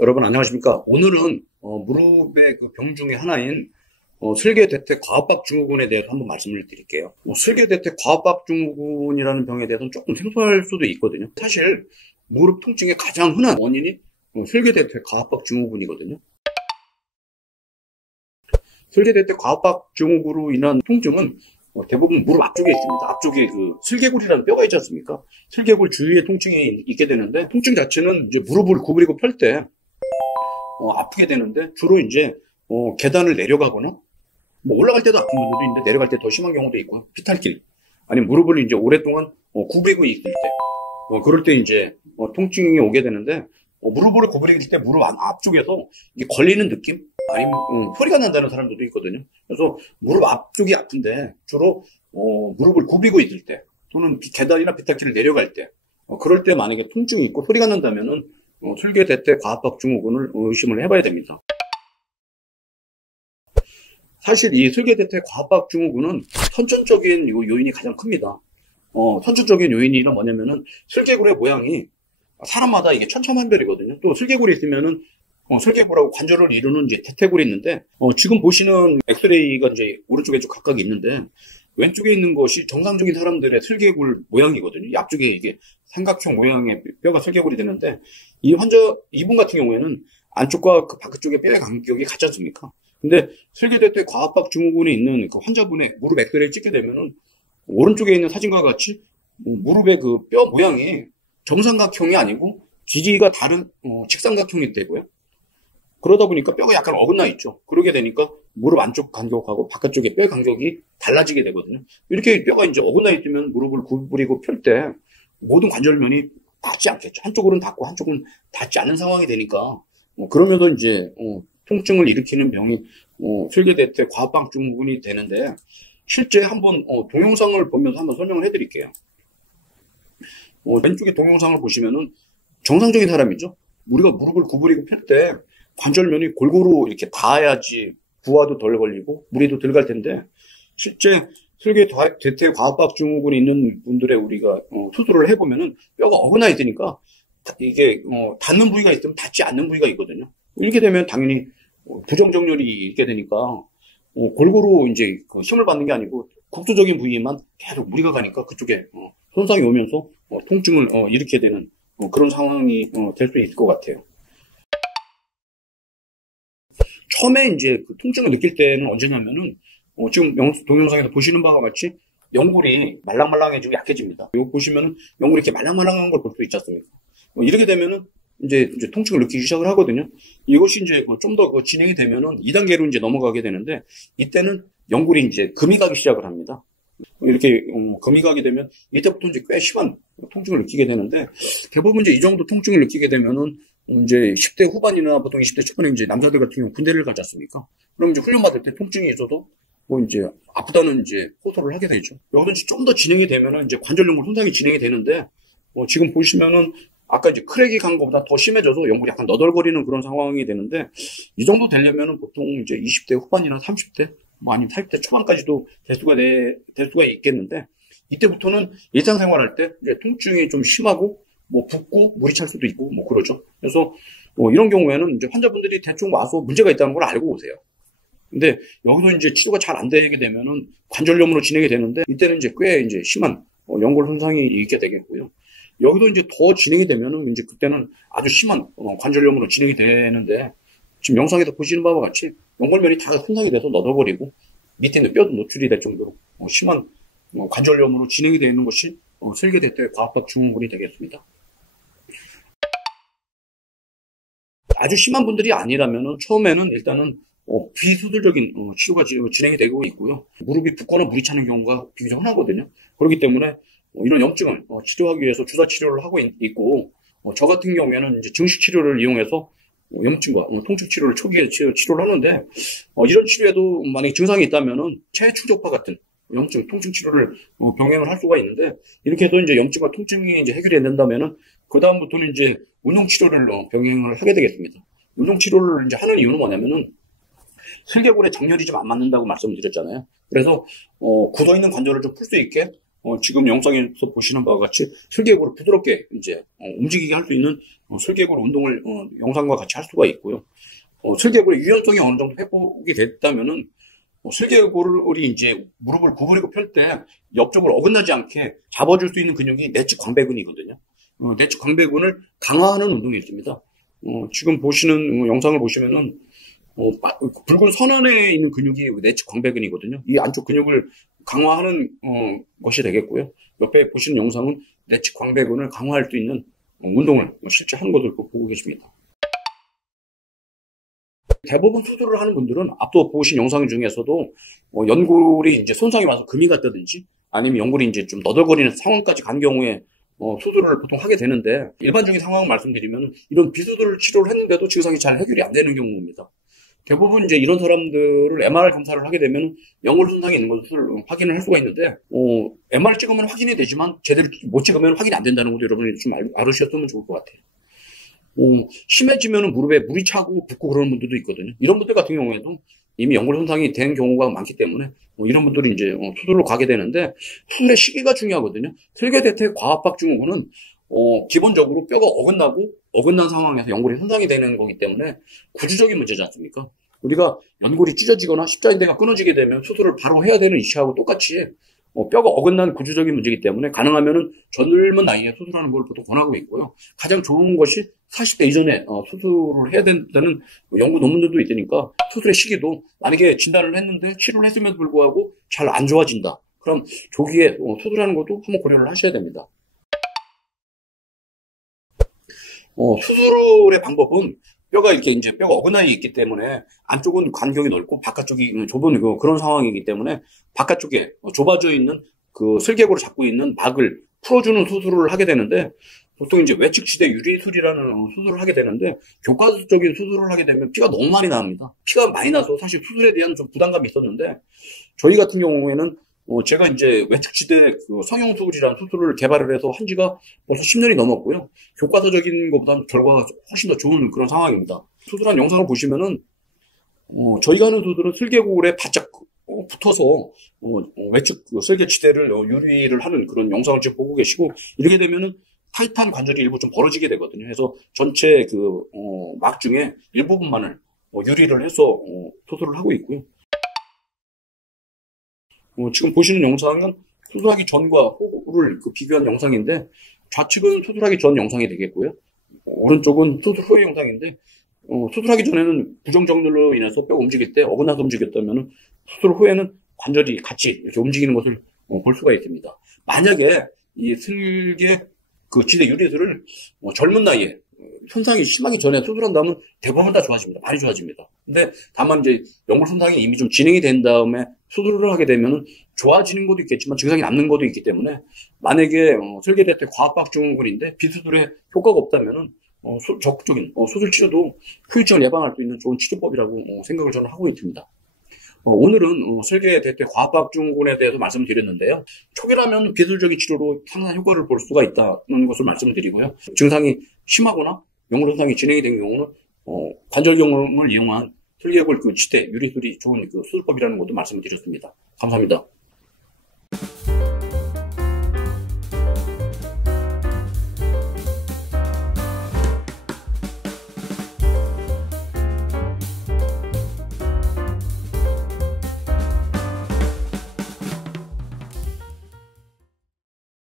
여러분 안녕하십니까? 오늘은 무릎의 그 병 중에 하나인 슬개대퇴 과압박 증후군에 대해서 한번 말씀을 드릴게요. 슬개대퇴 과압박 증후군이라는 병에 대해서는 조금 생소할 수도 있거든요. 사실 무릎 통증의 가장 흔한 원인이 슬개대퇴 과압박 증후군이거든요. 슬개대퇴 과압박 증후군으로 인한 통증은 대부분 무릎 앞쪽에 있습니다. 앞쪽에 그 슬개골이라는 뼈가 있지 않습니까? 슬개골 주위에 통증이 있게 되는데, 통증 자체는 이제 무릎을 구부리고 펼 때 아프게 되는데, 주로 이제 계단을 내려가거나 뭐 올라갈 때도 아픈 분들도 있는데 내려갈 때 더 심한 경우도 있고, 피탈길 아니면 무릎을 이제 오랫동안 구부리고 있을 때 그럴 때 이제 통증이 오게 되는데, 무릎을 구부릴 때 무릎 앞쪽에서 이게 걸리는 느낌? 아니면 소리가 난다는 사람들도 있거든요. 그래서 무릎 앞쪽이 아픈데 주로 무릎을 굽히고 있을 때 또는 계단이나 비탈길을 내려갈 때 그럴 때 만약에 통증이 있고 소리가 난다면은 슬개대퇴 과압박 증후군을 의심을 해봐야 됩니다. 사실 이 슬개대퇴 과압박 증후군은 선천적인 요인이 가장 큽니다. 선천적인 요인이 뭐냐면은 슬개골의 모양이 사람마다 이게 천차만별이거든요. 또 슬개골이 있으면은 슬개골하고 관절을 이루는 이제 대퇴골이 있는데, 지금 보시는 엑스레이가 이제 오른쪽 왼쪽 각각 있는데, 왼쪽에 있는 것이 정상적인 사람들의 슬개골 모양이거든요. 앞쪽에 이게 삼각형 모양의 뼈가 슬개골이 되는데, 이분 같은 경우에는 안쪽과 그 바깥쪽의 뼈의 간격이 같지 않습니까? 근데 슬개대퇴 과압박 증후군이 있는 그 환자분의 무릎 엑스레이를 찍게 되면은, 오른쪽에 있는 사진과 같이 무릎의 그 뼈 모양이 정삼각형이 아니고 길이가 다른 직삼각형이 되고요. 그러다 보니까 뼈가 약간 어긋나 있죠. 그러게 되니까 무릎 안쪽 간격하고 바깥쪽의 뼈 간격이 달라지게 되거든요. 이렇게 뼈가 이제 어긋나 있으면 무릎을 구부리고 펼 때 모든 관절면이 닿지 않겠죠. 한쪽으로는 닿고 한쪽은 닿지 않는 상황이 되니까 그러면서 이제 통증을 일으키는 병이 슬개대퇴 과압박 증후군이 되는데, 실제 한번 동영상을 보면서 한번 설명을 해드릴게요. 왼쪽에 동영상을 보시면은 정상적인 사람이죠. 우리가 무릎을 구부리고 펼 때 관절면이 골고루 이렇게 닿아야지 부하도 덜 걸리고 무리도 덜 갈 텐데, 실제 슬개대퇴 과압박 증후군이 있는 분들의 우리가 수술을 해보면은 뼈가 어긋나 있으니까 이게 닿는 부위가 있으면 닿지 않는 부위가 있거든요. 이렇게 되면 당연히 부정정렬이 있게 되니까 골고루 이제 그 힘을 받는 게 아니고 국소적인 부위만 계속 무리가 가니까 그쪽에 손상이 오면서 통증을 일으키게 되는 그런 상황이 될 수 있을 것 같아요. 처음에 이제 그 통증을 느낄 때는 언제냐면은 지금 동영상에서 보시는 바와 같이 연골이 말랑말랑해지고 약해집니다. 이거 보시면은 연골이 이렇게 말랑말랑한 걸 볼 수 있지 않습니까? 이렇게 되면은 이제 통증을 느끼기 시작을 하거든요. 이것이 이제 좀 더 진행이 되면은 2단계로 이제 넘어가게 되는데, 이때는 연골이 이제 금이 가기 시작을 합니다. 이렇게 금이 가게 되면 이때부터 이제 꽤 심한 통증을 느끼게 되는데, 대부분 이제 이 정도 통증을 느끼게 되면은 이제 10대 후반이나 보통 20대 초반에 이제 남자들 같은 경우 군대를 가지 않습니까? 그럼 이제 훈련 받을 때 통증이 있어도 이제 아프다는 이제 호소를 하게 되죠. 여기서 좀 더 진행이 되면은 이제 관절연골 손상이 진행이 되는데, 지금 보시면은 아까 이제 크랙이 간 것보다 더 심해져서 연골이 약간 너덜거리는 그런 상황이 되는데, 이 정도 되려면은 보통 이제 20대 후반이나 30대, 아니면 40대 초반까지도 될 수가 있겠는데, 이때부터는 일상생활할 때 이제 통증이 좀 심하고, 붓고 물이 찰 수도 있고, 그러죠. 그래서, 이런 경우에는 이제 환자분들이 대충 와서 문제가 있다는 걸 알고 오세요. 근데 여기서 이제 치료가 잘 안 되게 되면은 관절염으로 진행이 되는데, 이때는 이제 꽤 이제 심한 연골 손상이 있게 되겠고요. 여기도 이제 더 진행이 되면은 이제 그때는 아주 심한 관절염으로 진행이 되는데, 지금 영상에서 보시는 바와 같이 연골면이 다 손상이 돼서 너덜거리고 밑에 있는 뼈도 노출이 될 정도로 심한 관절염으로 진행이 되어 있는 것이 슬개대퇴 과압박 증후군이 되겠습니다. 아주 심한 분들이 아니라면은 처음에는 일단은 비수술적인 치료가 진행이 되고 있고요. 무릎이 붓거나 물이 차는 경우가 비교적 흔하거든요. 그렇기 때문에 이런 염증을 치료하기 위해서 주사 치료를 하고 있고, 저 같은 경우에는 이제 증식 치료를 이용해서 염증과 통증 치료를 초기에 치료를 하는데, 이런 치료에도 만약에 증상이 있다면은 체충족파 같은 염증, 통증 치료를 병행을 할 수가 있는데, 이렇게 해서 이제 염증과 통증이 이제 해결이 된다면은 그 다음부터는 이제 운동 치료를 병행을 하게 되겠습니다. 운동 치료를 이제 하는 이유는 뭐냐면은 슬개골에 정렬이 좀 안 맞는다고 말씀을 드렸잖아요. 그래서 굳어 있는 관절을 좀 풀 수 있게 지금 영상에서 보시는 바와 같이 슬개골을 부드럽게 이제 움직이게 할 수 있는 슬개골 운동을 영상과 같이 할 수가 있고요. 슬개골의 유연성이 어느 정도 회복이 됐다면은 슬개골이 이제 무릎을 구부리고 펼 때 옆쪽으로 어긋나지 않게 잡아줄 수 있는 근육이 내측 광배근이거든요. 내측 광배근을 강화하는 운동이 있습니다. 지금 보시는 영상을 보시면은 붉은 선 안에 있는 근육이 내측 광배근이거든요. 이 안쪽 근육을 강화하는 것이 되겠고요. 옆에 보시는 영상은 내측 광배근을 강화할 수 있는 운동을 실제 하는 것을 보고 계십니다. 대부분 수술을 하는 분들은 앞서 보신 영상 중에서도 연골이 이제 손상이 와서 금이 갔다든지 아니면 연골이 이제 좀 너덜거리는 상황까지 간 경우에 수술을 보통 하게 되는데, 일반적인 상황을 말씀드리면 이런 비수술 치료를 했는데도 증상이 잘 해결이 안 되는 경우입니다. 대부분 이제 이런 사람들을 MR 검사를 하게 되면 연골 손상이 있는 것을 확인을 할 수가 있는데, MR 찍으면 확인이 되지만 제대로 못 찍으면 확인이 안 된다는 것도 여러분이 좀 알으셨으면 좋을 것 같아요. 심해지면 무릎에 물이 차고 붓고 그러는 분들도 있거든요. 이런 분들 같은 경우에도 이미 연골 손상이 된 경우가 많기 때문에 이런 분들이 이제 수술로 가게 되는데, 수술의 시기가 중요하거든요. 슬개대퇴 과압박 증후군은 기본적으로 뼈가 어긋난 상황에서 연골이 손상이 되는 거기 때문에 구조적인 문제지 않습니까? 우리가 연골이 찢어지거나 십자인대가 끊어지게 되면 수술을 바로 해야 되는 이치하고 똑같이 뼈가 어긋난 구조적인 문제이기 때문에 가능하면은 젊은 나이에 수술하는 걸 보통 권하고 있고요. 가장 좋은 것이 40대 이전에 수술을 해야 된다는 연구 논문들도 있으니까, 수술의 시기도 만약에 진단을 했는데 치료를 했음에도 불구하고 잘 안 좋아진다, 그럼 조기에 수술하는 것도 한번 고려를 하셔야 됩니다. 수술의 방법은 뼈가 이렇게 이제 뼈가 어긋나 있기 때문에 안쪽은 간격이 넓고 바깥쪽이 좁은 그런 상황이기 때문에 바깥쪽에 좁아져 있는 그 슬개골을 잡고 있는 막을 풀어주는 수술을 하게 되는데, 보통 이제 외측지대 유리술이라는 수술을 하게 되는데, 교과서적인 수술을 하게 되면 피가 너무 많이 나옵니다. 피가 많이 나서 사실 수술에 대한 좀 부담감이 있었는데, 저희 같은 경우에는 제가 이제 외측지대 그 성형수술이라는 수술을 개발을 해서 한 지가 벌써 10년이 넘었고요. 교과서적인 것보다는 결과가 훨씬 더 좋은 그런 상황입니다. 수술한 영상을 보시면은, 저희가 하는 수술은 슬개골에 바짝 붙어서 외측 슬개지대를 유리를 하는 그런 영상을 지금 보고 계시고, 이렇게 되면은 타이트한 관절이 일부 좀 벌어지게 되거든요. 그래서 전체 막 중에 일부분만을 유리를 해서 수술을 하고 있고요. 지금 보시는 영상은 수술하기 전과 후를 비교한 영상인데, 좌측은 수술하기 전 영상이 되겠고요. 오른쪽은 수술 후의 영상인데, 수술하기 전에는 부정정렬로 인해서 뼈가 움직일 때 어긋나서 움직였다면, 수술 후에는 관절이 같이 이렇게 움직이는 것을 볼 수가 있습니다. 만약에 이 슬개 지대 유리술을 젊은 나이에 손상이 심하기 전에 수술한다면 대부분 다 좋아집니다. 많이 좋아집니다. 근데 다만 이제 연골 손상이 이미 좀 진행이 된 다음에 수술을 하게 되면은 좋아지는 것도 있겠지만 증상이 남는 것도 있기 때문에, 만약에 슬개대퇴 과압박 증후군인데 비수술에 효과가 없다면은 적극적인 수술 치료도 후유증을 예방할 수 있는 좋은 치료법이라고 생각을 저는 하고 있습니다. 오늘은 슬개대퇴 과압박 증후군에 대해서 말씀드렸는데요. 초기라면 기술적인 치료로 상당한 효과를 볼 수가 있다는 것을 말씀드리고요. 증상이 심하거나 연골 손상이 진행이 된 경우는 관절경험을 이용한 슬개골 지대 유리술이 좋은 수술법이라는 것도 말씀드렸습니다. 감사합니다.